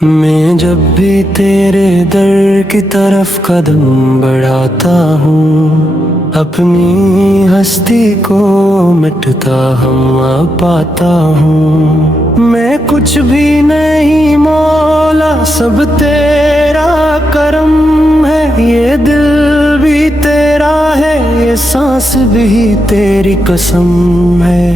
میں جب بھی تیرے در کی طرف قدم بڑھاتا ہوں، اپنی ہستی کو مٹتا ہوا پاتا ہوں۔ میں کچھ بھی نہیں مولا، سب تیرا کرم ہے، یہ دل بھی تیرا ہے، یہ سانس بھی تیری قسم ہے۔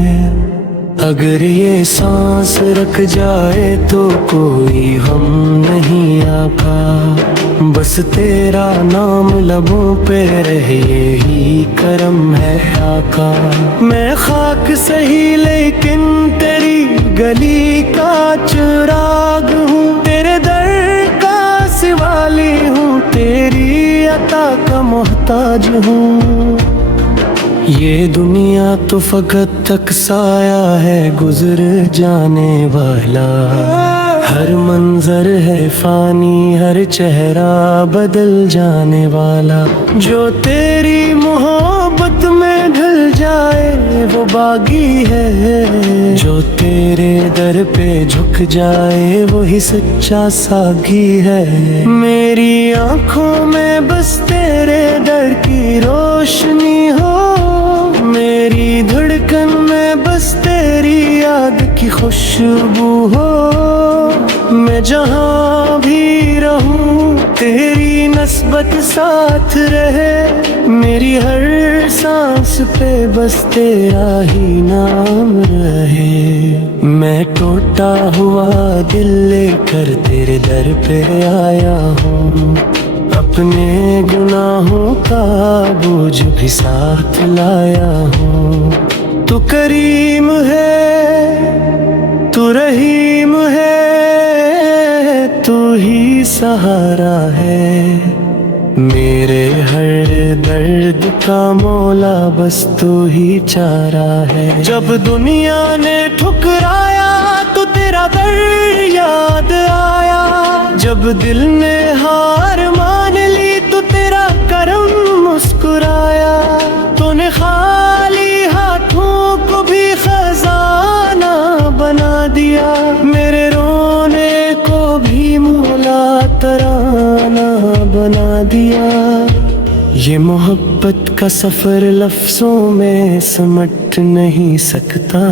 اگر یہ سانس رک جائے تو کوئی غم نہیں آقا، بس تیرا نام لبوں پہ رہے یہی کرم ہے آقا۔ میں خاک سہی لیکن تیری گلی کا چراغ ہوں، تیرے در کا سوالی ہوں، تیری عطا کا محتاج ہوں۔ یہ دنیا تو فقط تک سایہ ہے گزر جانے والا، ہر منظر ہے فانی، ہر چہرہ بدل جانے والا۔ جو تیری محبت میں ڈھل جائے وہ باغی ہے، جو تیرے در پہ جھک جائے وہی سچا ساگی ہے۔ میری آنکھوں میں بس تیرے در کی روشنی ہو، میری دھڑکن میں بس تیری یاد کی خوشبو ہو۔ میں جہاں بھی رہوں تیری نسبت ساتھ رہے، میری ہر سانس پہ بس تیرا ہی نام رہے۔ میں ٹوٹا ہوا دل لے کر تیرے در پہ آیا ہوں، اپنے گناہوں کا بوجھ بھی ساتھ لایا ہوں۔ تو کریم ہے، تو رحیم ہے، تو ہی سہارا ہے میرے ہر درد کا مولا، بس تو ہی چارہ ہے۔ جب دنیا نے ٹھکرایا تو تیرا در یاد آیا، جب دل نے ہار مان لی تو تیرا کرم مسکرایا۔ تو نے خالی ہاتھوں کو بھی خزانہ بنا دیا، میرے رونے کو بھی مولا ترانہ بنا دیا۔ یہ محبت کا سفر لفظوں میں سمٹ نہیں سکتا،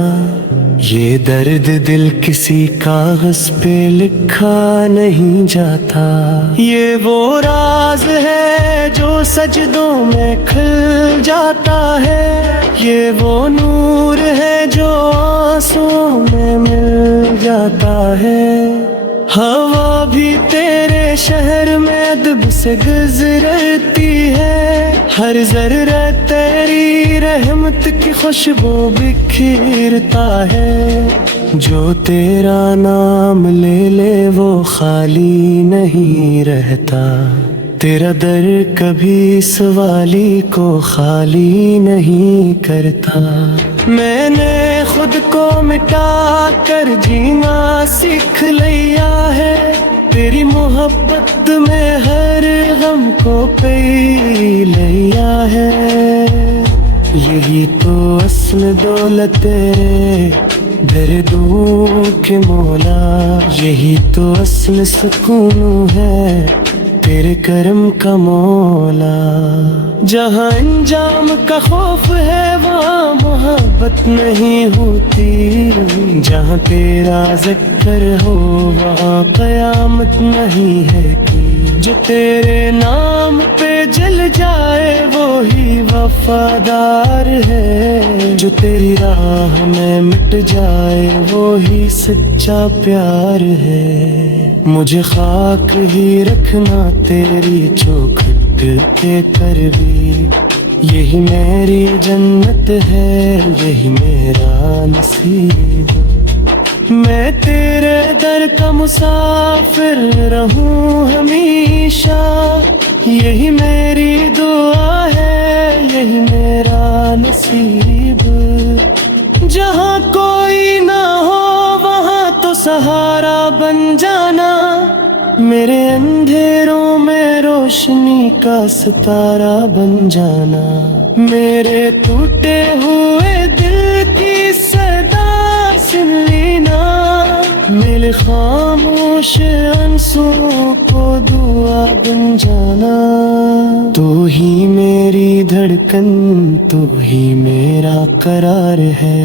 یہ درد دل کسی کاغذ پہ لکھا نہیں جاتا۔ یہ وہ راز ہے جو سجدوں میں کھل جاتا ہے، یہ وہ نور ہے جو آنسوں میں مل جاتا ہے۔ ہوا بھی تیرے شہر میں ادب سے گزرتی ہے، ہر ذرہ تیری رحمت کی خوشبو بکھیرتا ہے۔ جو تیرا نام لے لے وہ خالی نہیں رہتا، تیرا در کبھی سوالی کو خالی نہیں کرتا۔ میں نے خود کو مٹا کر جینا سیکھ لیا ہے، تیری محبت میں ہر غم کو پی لیا ہے۔ یہی تو اصل دولت ہے دردوں کے مولا، یہی تو اصل سکون ہے تیرے کرم کا مولا۔ جہاں انجام کا خوف ہے وہاں محبت نہیں ہوتی، جہاں تیرا ذکر ہو وہاں قیامت نہیں ہے کی۔ جو تیرے نام پہ جل جائے وہی وفادار ہے، جو تیری راہ میں مٹ جائے وہی سچا پیار ہے۔ مجھے خاک ہی رکھنا تیری چوکھٹ کے کر بھی، یہی میری جنت ہے، یہی میرا نصیب۔ میں تیرے در کا مسافر رہوں ہمیشہ، یہی میری دعا ہے، یہی میرا نصیب۔ جہاں کوئی نہ ہو وہاں تو سہارا بن جانا، میرے اندھیروں میں روشنی کا ستارہ بن جانا۔ میرے ٹوٹے ہوئے دل کی صدا سن لینا، دل خاموش آنسوؤں کو دعا بن جانا. تو ہی میری دھڑکن، تو ہی میرا قرار ہے،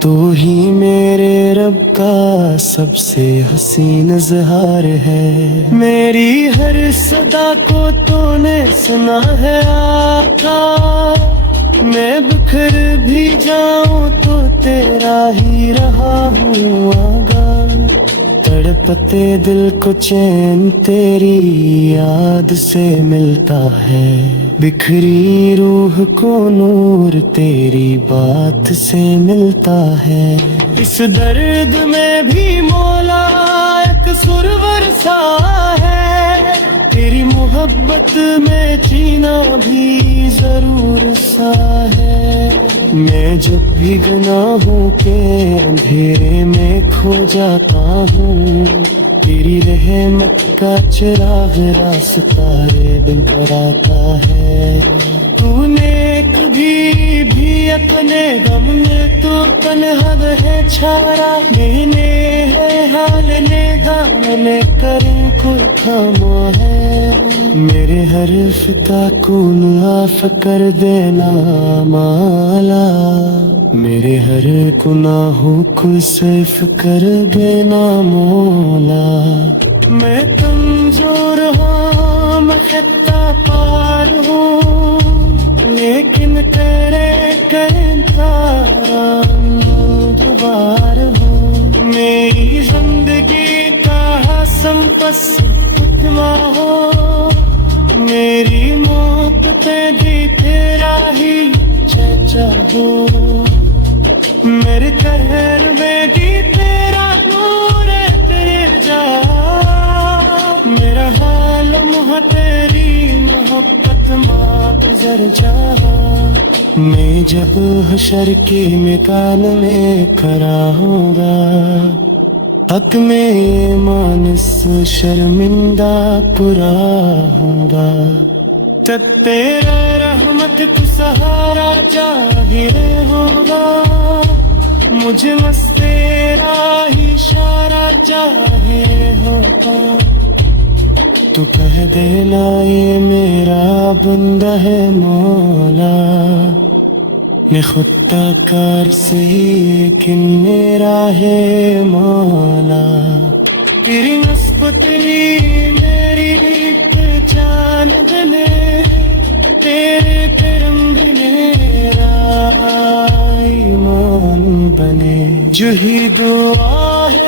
تو ہی میرے رب کا سب سے حسین اظہار ہے. میری ہر صدا کو تو نے سنا ہے آقا، میں بکھر بھی جاؤں تو تیرا ہی رہا ہوں آگاہ. تڑپتے دل کو چین تیری یاد سے ملتا ہے، بکھری روح کو نور تیری بات سے ملتا ہے. اس درد میں بھی مولا ایک سرور سا ہے، تیری محبت میں جینا بھی ضرور سا ہے. میں جب بھی گناہوں کے اندھیرے میں کھو جاتا ہوں، تیری رحمت کا چراغ راستہ بن کر آتا ہے. تو نے کبھی بھی اپنے غم میں تو تنہا ہے چھاڑا، میں نے ہے حال نے کریں پر تھاما ہے. میرے حرف کا کون معاف کر دینا مولا، میرے ہر گناہوں کو صرف کر دینا مولا. میں کمزور ہوں، میں خطہ پار ہوں، لیکن تیرے کرم کا دوبار ہوں. میری زندگی کا حسن بس اتنا ہو، میری موت پہ بھی تیرا ہی چرچا ہو. میرے قہر میں بھی تیرا نور تیرے جا، میرا حال ماں تیری محبت ماں گزر جا. میں جب حشر کے میدان میں کھڑا ہوں گا، حق میں ایمان سے شرمندہ پورا ہوں گا. تب تیرا رحمت کو سہارا ظاہر ہوگا، مجھے بس تیرا ہی اشارہ ظاہر ہوگا. تو کہہ دینا یہ میرا بندہ ہے مولا، میں خود کار سے لیکن میرا ہے مولا. تیری نسبت ہی میری پہچان بنے، تیرے کرم بھی میرا ایمان بنے. جو ہی دعا ہے